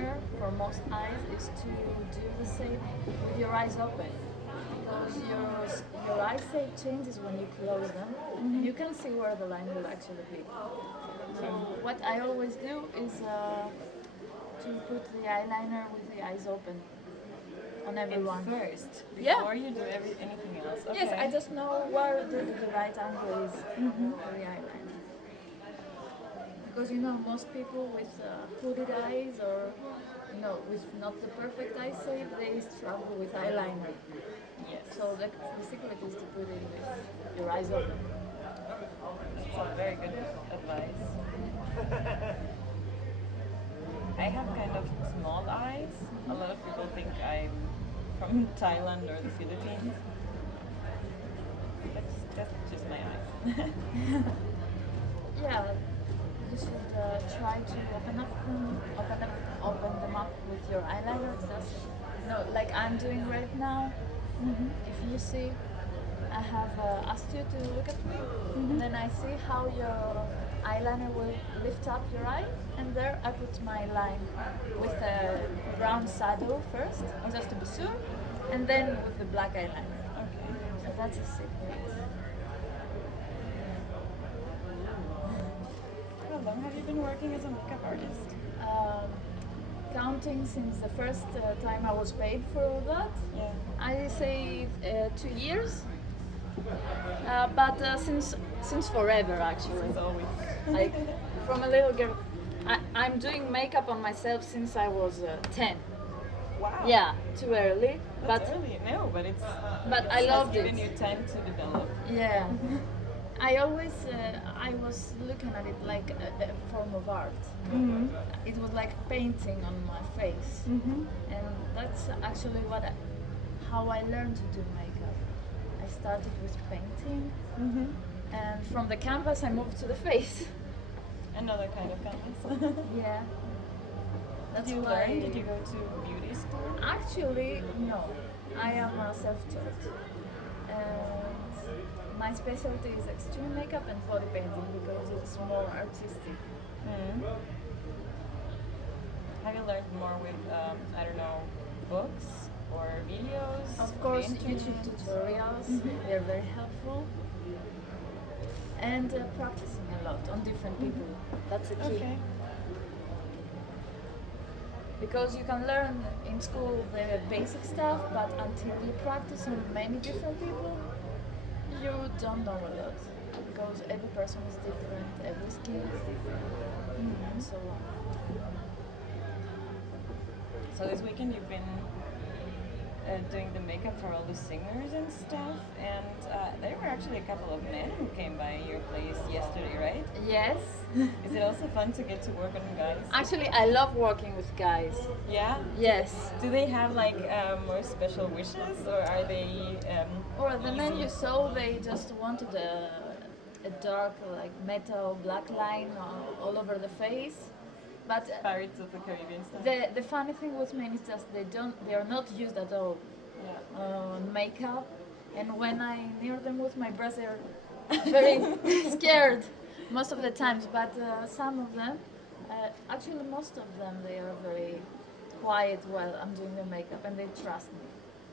corner for most eyes is to do the same with your eyes open. Because your eye shape changes when you close them. You can see where the line will actually be. So what I always do is to put the eyeliner with the eyes open on everyone. First, Yeah. before you do anything else. Okay. Yes, I just know where the right angle is for the eyeliner. Because most people with hooded eyes or with not the perfect eye shape, they struggle with eyeliner. Yes. So the secret is to put it with your eyes open. That's very good advice. I have kind of small eyes. A lot of people think I'm from Thailand or the Philippines. But that's just my eyes. Yeah, you should try to open them up with your eyeliner. Just like I'm doing right now. If you see, I have asked you to look at me, and then I see how your eyeliner will lift up your eye, and there I put my line with a brown shadow first, just to be sure, and then with the black eyeliner. Okay. So that's a secret. How long have you been working as a makeup artist? Counting since the first time I was paid for all that, Yeah. I say 2 years. But since forever actually. As always. Like from a little girl, I'm doing makeup on myself since I was 10. Wow. Yeah, too early, That's early. No, but it's. but I loved given it. you time to develop. Yeah, I always I was looking at it like a form of art. It was like painting on my face, and that's actually how I learned to do makeup. I started with painting, and from the canvas I moved to the face. Another kind of canvas. Yeah. That's Did you why. learn? Did you go to beauty school? Actually, no. I am self-taught. And my specialty is extreme makeup and body painting because it's more artistic. Have you learned more with, I don't know, books or videos? Of course, the YouTube internet? tutorials, they're very helpful. And practicing a lot on different people. That's a key. Okay. Because you can learn in school the basic stuff, but until you practice on many different people, you don't know a lot. Because every person is different, every skin is different, and so on. So this weekend you've been doing the makeup for all the singers and stuff, and there were actually a couple of men who came by your place yesterday, right? Yes. Is it also fun to get to work on guys? Actually, I love working with guys. Yeah? Yes. Do they have like more special wishes, or are they Or the men easy? you saw, they just wanted a dark, like metal black line all over the face. But Pirates of the Caribbean stuff? the funny thing with men is just they are not used at all Yeah. on makeup, and when I near them with my brush, they're very scared most of the times. But some of them, actually most of them, they are very quiet while I'm doing the makeup, and they trust me.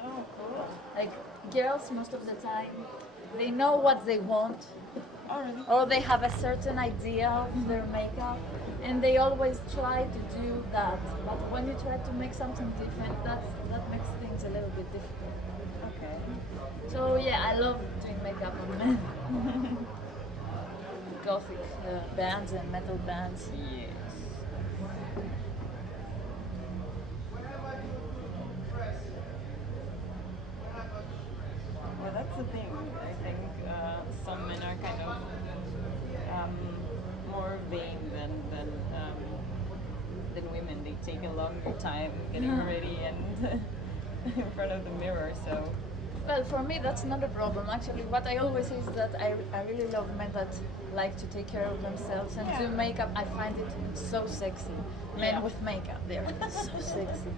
Oh, cool. Like girls, most of the time, they know what they want, Oh, really? or they have a certain idea of their makeup, and they always try to do that. But when you try to make something different, that makes things a little bit difficult. Okay. So yeah, I love doing makeup on men. Gothic bands and metal bands. Yes. Well, that's the thing. I think some men are kind of more vain than women. They take a longer time getting ready and in front of the mirror. So Well, for me, that's not a problem. Actually, what I always say is that I really love men that like to take care of themselves and do makeup. I find it so sexy. Men Yeah. with makeup, they're so sexy.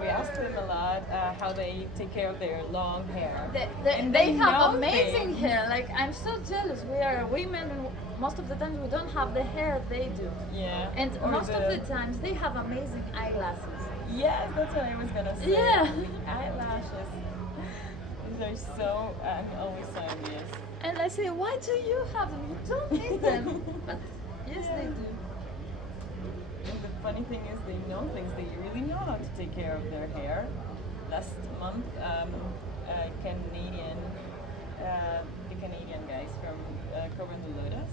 we asked them a lot how they take care of their long hair. And They have know amazing things. hair. Like, I'm so jealous. We are women, and most of the times we don't have the hair they do. Yeah. And Or most of the times they have amazing eyelashes. Yes, that's what I was gonna say. Yeah. The eyelashes. They're so. I'm always so envious. And I say, why do you have them? You don't need them. But yes, they do. And the funny thing is, they know things. They really know how to take care of their hair. Last month, Canadian, the Canadian guys from Cover the Lotus,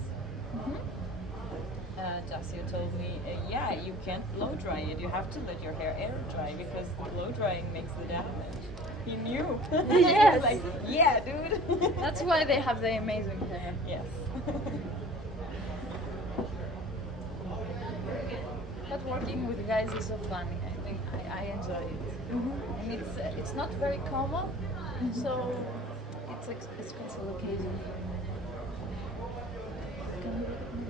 Jasio told me, yeah, you can't blow dry it. You have to let your hair air dry because the blow drying makes the damage. He knew. He Yes. was like, yeah, dude. That's why they have the amazing hair. Yes. But working with guys is so funny. I think I enjoy it. And it's not very common, so it's a special occasion. Can you look at me?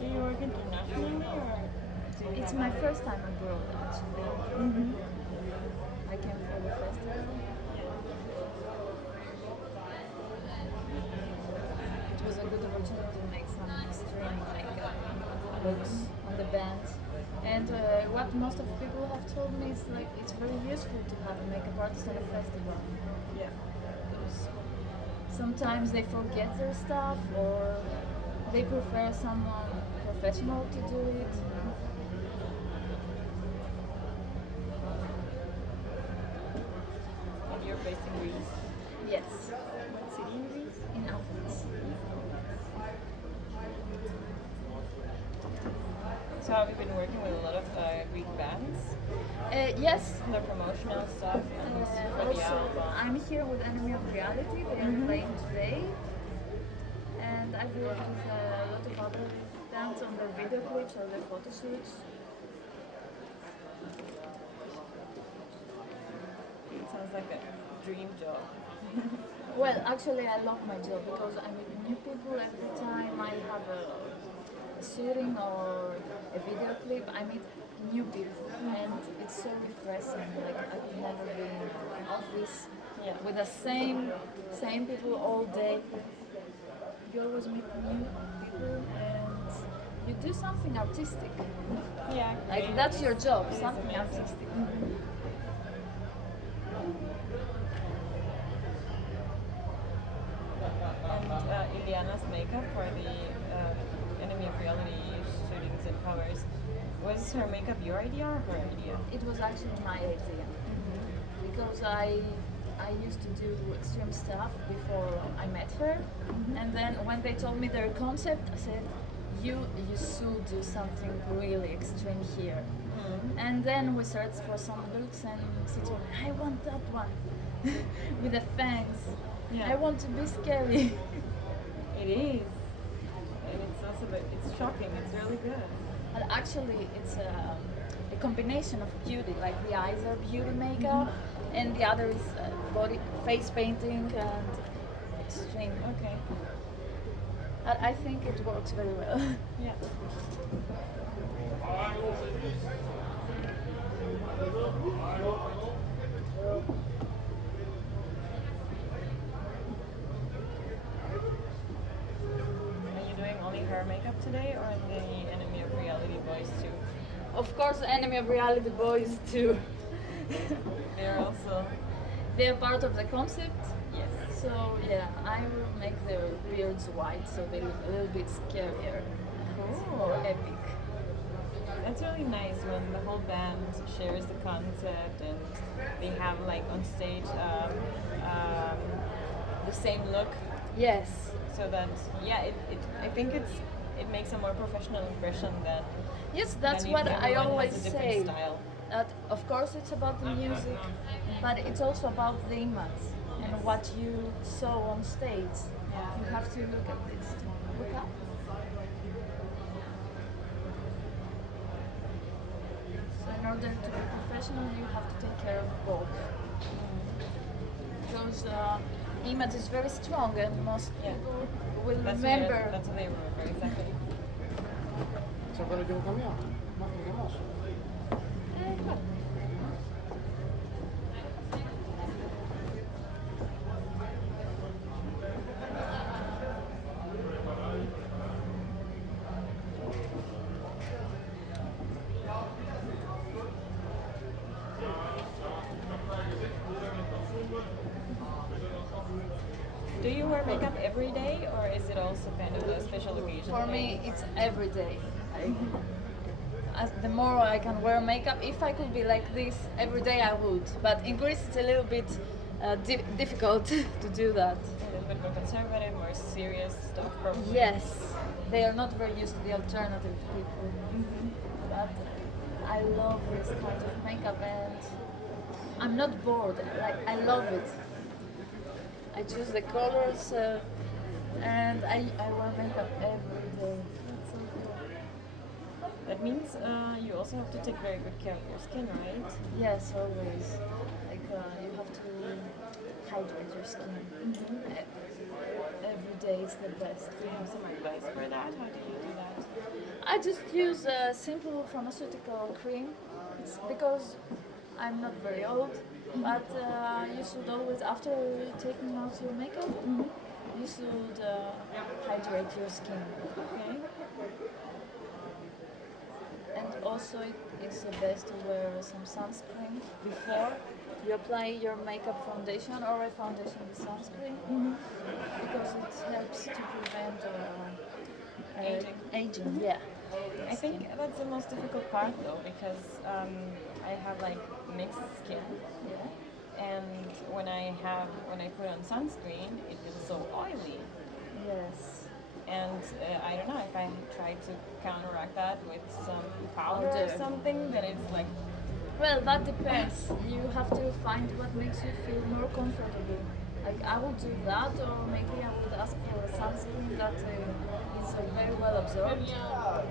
Do you work internationally or do you It's have my first time abroad, actually. I came for the festival. It was a good opportunity to make some extreme makeup looks on the band. And what most of the people have told me is like it's very useful to have a makeup artist on a festival. Yeah. Because sometimes they forget their stuff or they prefer someone professional to do it. And you're based in Greece. Yes, What city in Greece? in Athens. So have you been working with a lot of Greek bands? Yes. The promotional stuff and for the Also, album. I'm here with Enemy of Reality. They are playing today. And I've worked with a lot of other bands on their video clips or their photo shoots. It sounds like a dream job. Well, actually, I love my job because I meet new people every time I have a shooting or a video clip. I meet new people, and it's so refreshing. Like I could never be in an office Yeah. with the same people all day. You always meet new people, and you do something artistic. Yeah. Like that's your job, something artistic. And Eleana's makeup for the Enemy of Reality shootings and covers, was her makeup your idea or her idea? It was actually my idea because I used to do extreme stuff before I met her, and then when they told me their concept, I said, you should do something really extreme here. And then we searched for some looks, and she told me, I want that one with the fangs. Yeah. I want to be scary. It is. And it's also, it's shocking, it's really good. But actually, it's a combination of beauty. Like the eyes are beauty makeup, and the other is face painting and extreme. Okay. But I think it works very well. Yeah. Are you doing only her makeup today or the Enemy of Reality boys too? Of course, Enemy of Reality boys too. They're also. They're part of the concept. Yes. So yeah, I will make their beards white so they look a little bit scarier. Cool. More epic. That's really nice when the whole band shares the concept and they have like on stage the same look. Yes. So that I think it makes a more professional impression than Yes, that's than if what I everyone always has a different say. style. That of course it's about the music, but it's also about the image and what you saw on stage. Yeah. You have to look at this. Look up. So in order to be professional, you have to take care of both. Because image is very strong, and most Yeah. people will That's remember. That's what they remember, exactly. Se quello di un camion. Ma che mosso? Do you wear makeup every day, or is it also kind of a special occasion? For me, it's every day. As the more I can wear makeup, if I could be like this every day, I would. But in Greece, it's a little bit difficult to do that. A little bit more conservative, more serious stuff, probably. Yes, they are not very used to the alternative people. But I love this kind of makeup, and I'm not bored. Like I love it. I choose the colors, and I wear makeup every day. That's so cool. That means you also have to take very good care of your skin, right? Yes, always. Like you have to hydrate your skin. Every day is the best. Do you have some advice for that? How do you do that? I just use a simple pharmaceutical cream. It's because I'm not very old, but you should always, after taking out your makeup, you should hydrate your skin. Okay. And also it's the best to wear some sunscreen before you apply your makeup foundation or a foundation with sunscreen because it helps to prevent aging. Yeah. I think that's the most difficult part though, because I have like mixed skin, Yeah. and when I put on sunscreen, it is so oily. Yes. And I don't know if I try to counteract that with some powder or Powder. something, then it's like Well, that depends. You have to find what makes you feel more comfortable. Like I will do that, or maybe I would ask for a sunscreen that is very well absorbed.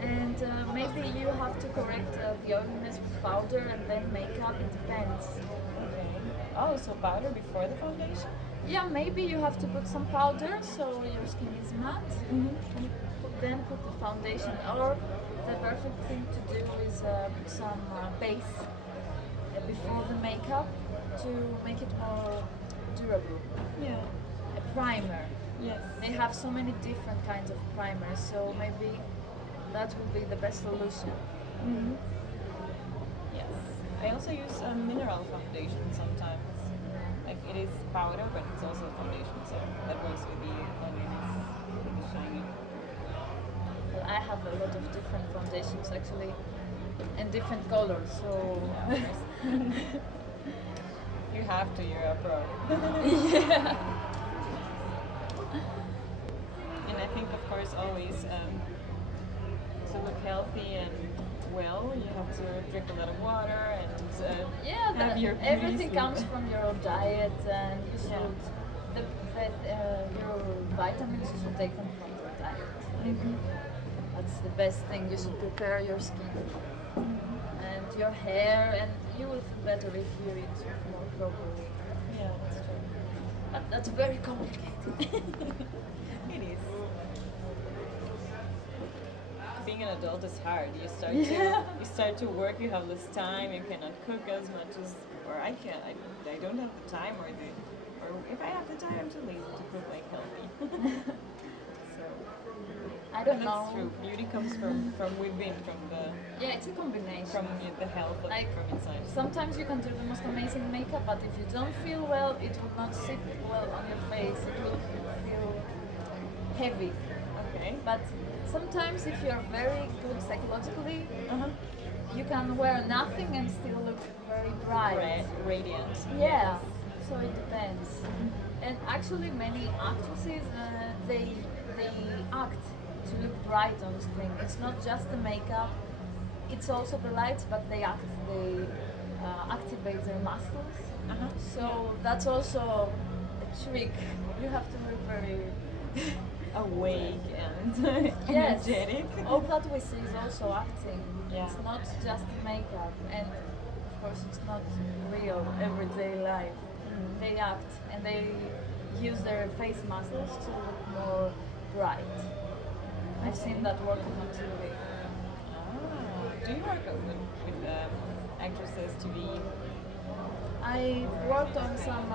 And maybe you have to correct the oiliness with powder and then makeup. It depends. okay. Oh, so powder before the foundation? Yeah, maybe you have to put some powder so your skin is matte. And then put the foundation. Or the perfect thing to do is put some base before the makeup to make it more durable. Yeah. A primer. Yes. They have so many different kinds of primers, so maybe that would be the best solution. Yes. I also use a mineral foundation sometimes. Like it is powder, but it's also foundation, so that works with the oiliness, shiny. Well, I have a lot of different foundations actually, and different colors. So You have to, you're a pro. yeah. And I think, of course, always to look healthy and well, you have to drink a lot of water and Yeah, have your everything beauty comes sleep. from your diet, and you should your vitamins you should take them from your diet. That's the best thing. You should prepare your skin and your hair, and you will feel better if you eat more properly. Yeah, that's true. But that's very complicated. It is. Being an adult is hard. You start to work. You have less time. You cannot cook as much as, or I can't. I don't have the time, or if I have the time, I'm too lazy to cook like healthy. So I don't that's know. true. Beauty comes from within, Yeah, it's a combination. from the health of, Like, from inside. sometimes you can do the most amazing makeup, but if you don't feel well, it will not sit well on your face. It will feel heavy. Okay. But sometimes if you're very good psychologically, Uh-huh. you can wear nothing and still look very bright. Radiant. Yeah, so it depends. And actually, many actresses they act to look bright on screen. It's not just the makeup; it's also the lights, but they act. They activate their muscles. Uh-huh. So that's also a trick. You have to look very. Awake and Yes. energetic. All that we see is also acting. Yeah. It's not just makeup, and of course, it's not real everyday life. They act, and they use their face muscles to look more bright. I've seen that working on TV. Ah, do you work with actresses to be? I worked on some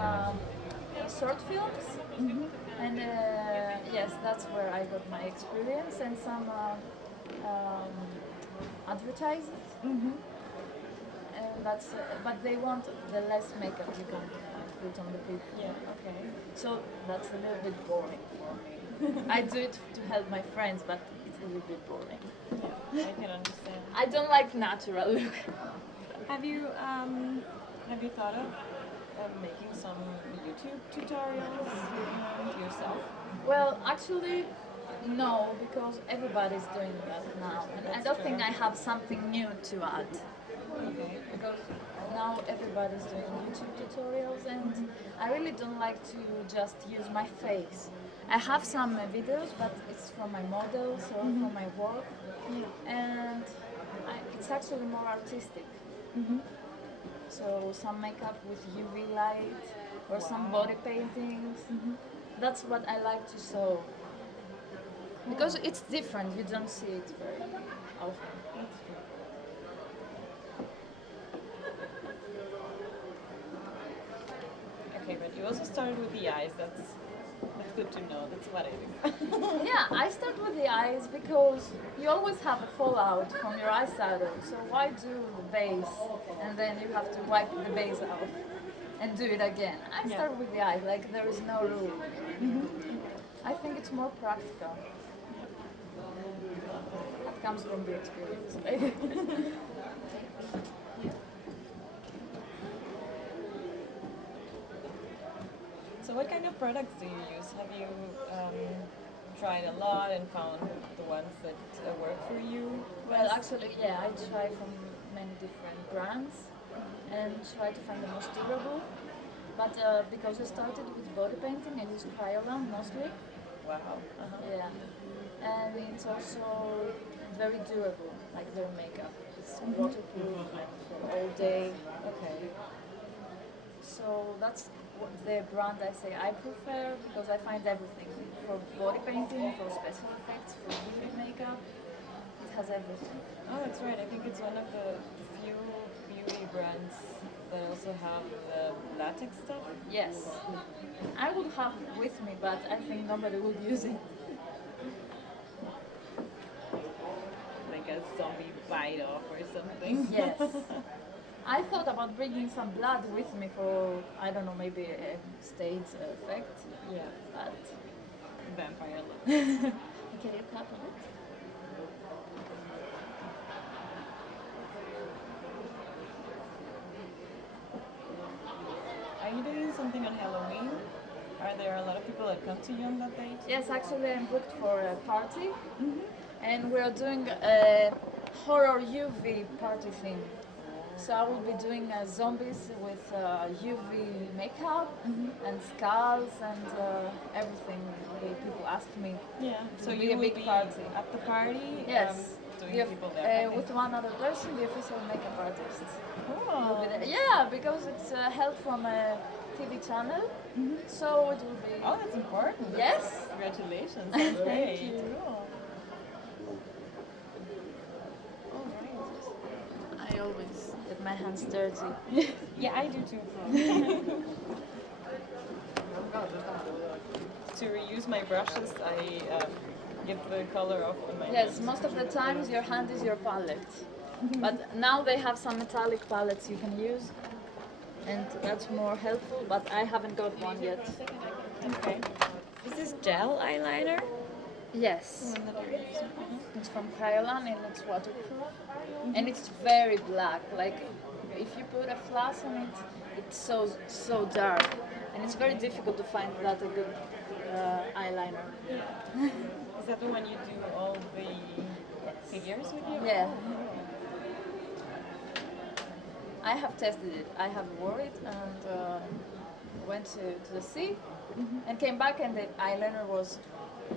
short films, and yes, that's where I got my experience, and some advertises. And that's, but they want the less makeup you can put on the people. Yeah. Okay. So that's a little bit boring for me. I do it to help my friends, but it's a little bit boring. Yeah, I can understand. I don't like natural look. Have you thought of making some YouTube tutorials yourself? Well, actually, no, because everybody's doing that now, and I don't think I have something new to add. Okay. Because now everybody's doing YouTube tutorials, and I really don't like to just use my face. I have some videos, but it's from my models or from my work, and it's actually more artistic. So some makeup with UV light or some body paintings. That's what I like to show. Because it's different, you don't see it very often. That's true. Okay, but you also started with the eyes. That's good to know. That's what I do. Yeah, I start with the eyes because you always have a fallout from your eyeshadow. So why do the base and then you have to wipe the base off and do it again? I start with the eyes, like there is no rule. I think it's more practical. That comes from the experience. So what kind of products do you use? Have you tried a lot and found the ones that work for you? Well, actually, yeah, I try from many different brands and try to find the most durable. But because I started with body painting, I used Crayola mostly. Wow. Yeah, and it's also very durable, like their makeup. It's waterproof and for all day. Okay. So that's what the brand I say I prefer because I find everything for body painting, for special effects, for beauty makeup. It has everything. Oh, that's right. I think it's one of the few beauty brands that also have the latex stuff. Yes, I would have it with me, but I think nobody would use it. Like a zombie bite off or something. Yes. I thought about bringing some blood with me for, I don't know, maybe a stage effect. Yeah. But Vampire look. can you cut on it? Are you doing something on Halloween? Are there a lot of people that come to you on that date? Yes, actually I'm booked for a party. And we're doing a horror UV party theme. So I will be doing zombies with UV makeup and skulls and everything. People ask me. Yeah. So be you a will big be party. at the party. Yes, Doing people there. with one other person, the official makeup artist. Cool. Will be there. Yeah, because it's held from a TV channel, so it will be. Oh, that's important. Yes. Congratulations. That's great. Thank you. Cool. All right. I always get my hands dirty. Yeah, I do too. To reuse my brushes, I get the color off on my Yes, hands. most of the times your hand is your palette. But now they have some metallic palettes you can use, and that's more helpful, but I haven't got one yet. Okay. Is this gel eyeliner? Yes, One that you're using? it's from Crayola and it's waterproof, and it's very black. Like if you put a flash on it, it's so dark, and it's very difficult to find that a good eyeliner. Is that the one you do all the figures with you? Yeah. I have tested it. I have wore it and went to the sea and came back and the eyeliner was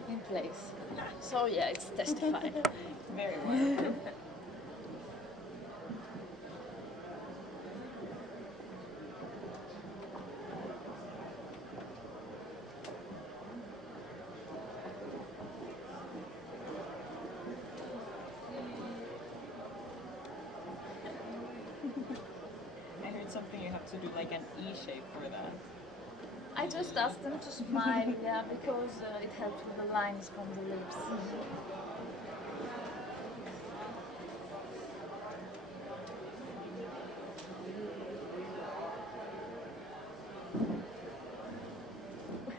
in place. So yeah, it's testified. Very well. to do like an E shape for that? I just asked them to smile, yeah, because it helps with the lines from the lips.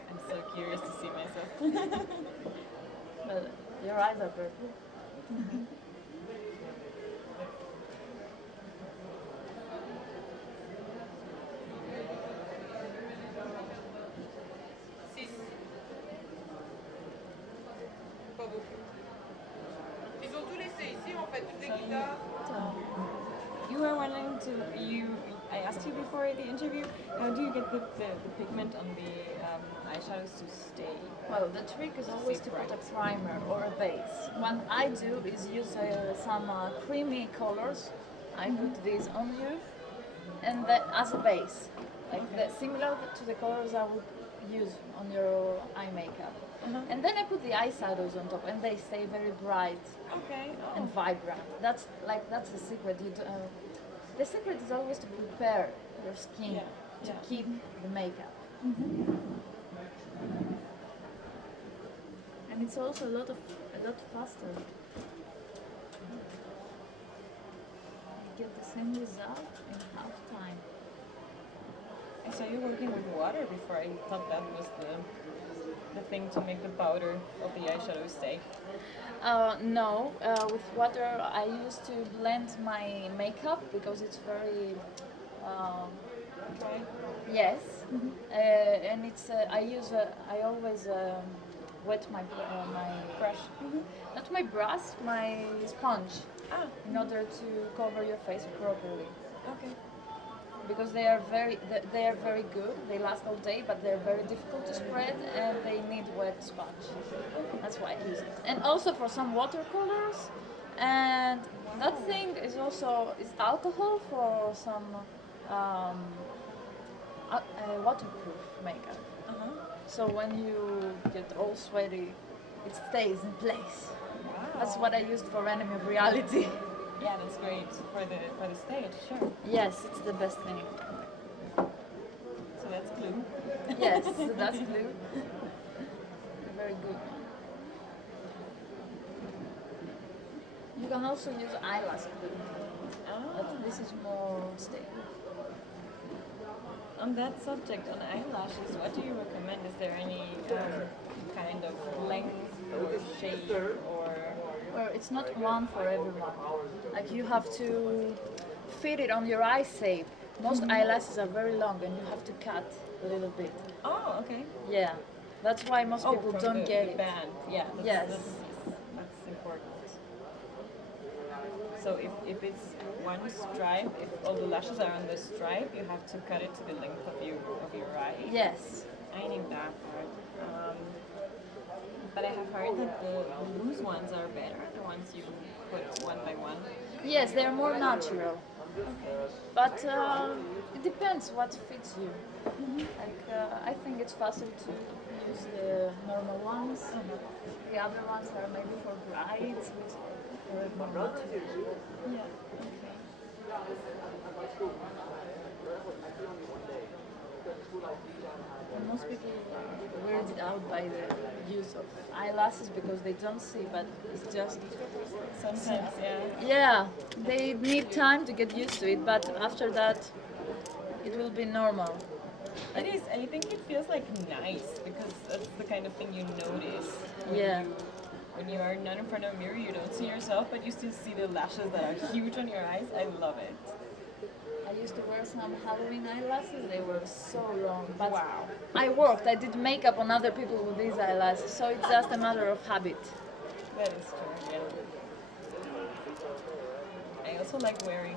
I'm so curious to see myself. But your eyes are purple. Six. Pas beaucoup. Ils ont tout laissé ici en fait, toutes les guitares. You were wanting to, I asked you before the interview, how do you get the pigment on the eyeshadows to stay? Well, the trick is always to put a primer or a base. What I do is use some creamy colors. I put these on you, and that as a base, like similar to the colors I would use on your eye makeup. And then I put the eyeshadows on top, and they stay very bright Okay. and vibrant. That's the secret. The secret is always to prepare your skin to keep the makeup. And it's also a lot faster. You get the same result in half time. I saw you working with water before. I thought that was the thing to make the powder of the eyeshadow stay. No, with water I used to blend my makeup because it's very Dry. yes, and it's I always wet my Brush. not my brush, my sponge Ah. in order to cover your face properly. Okay. Because they are very good. They last all day, but they're very difficult to spread, and they need wet sponge. That's why I use it. And also for some watercolors, and that thing is alcohol for some waterproof makeup. So when you get all sweaty, it stays in place. That's what I used for Enemy of Reality. Yeah, that's great for the stage. Sure. Yes, it's the best thing. So that's glue. Yes, that's glue. Very good. You can also use eyelash glue, but this is more stable. On that subject, on eyelashes, what do you recommend? Is there any kind of length or shape or? Well, it's not one for everyone. Like you have to fit it on your eye shape. Most eyelashes are very long, and you have to cut a little bit. Oh, okay. Yeah, that's why most people from don't get the it. band. Yeah. Yes. That's important. So if it's one stripe, if all the lashes are on the stripe, you have to cut it to the length of your eye. Yes. I need that part. But I have heard that the loose ones are better, the ones you put one by one. Yes, they're more natural. But it depends what fits you. Like I think it's faster to use the normal ones. The other ones are maybe for brides or more natural. Yeah. And most people are weirded out by the use of eyelashes because they don't see, but it's just Sometimes, yeah. yeah. They need time to get used to it, but after that, it will be normal. It is. I think it feels like nice because that's the kind of thing you notice. Yeah. When you are not in front of a mirror, you don't see yourself, but you still see the lashes that are huge on your eyes. I love it. I used to wear some Halloween eyelashes. They were so long. But Wow. I worked. I did makeup on other people with these eyelashes, so it's just a matter of habit. That is true, yeah. I also like wearing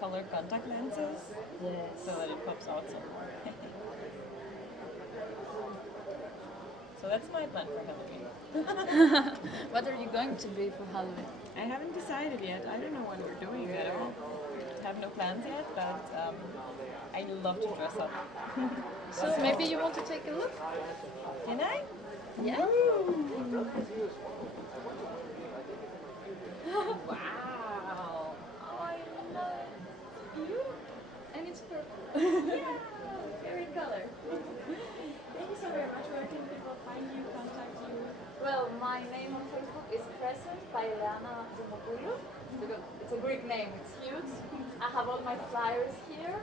color contact lenses Yes. so that it pops out some more. So that's my plan for Halloween. What are you going to be for Halloween? I haven't decided yet. I don't know what we're doing at all. Have no plans yet, but I love to dress up. So maybe you want to take a look? Can I? Yeah. Wow. Oh, I love you. And You're in color. Thank you so very much. Where can people find you, contact you? Well, my name on Facebook is Crescent by Eleana Dimopoulou because it's a Greek name. It's huge. I have all my flyers here.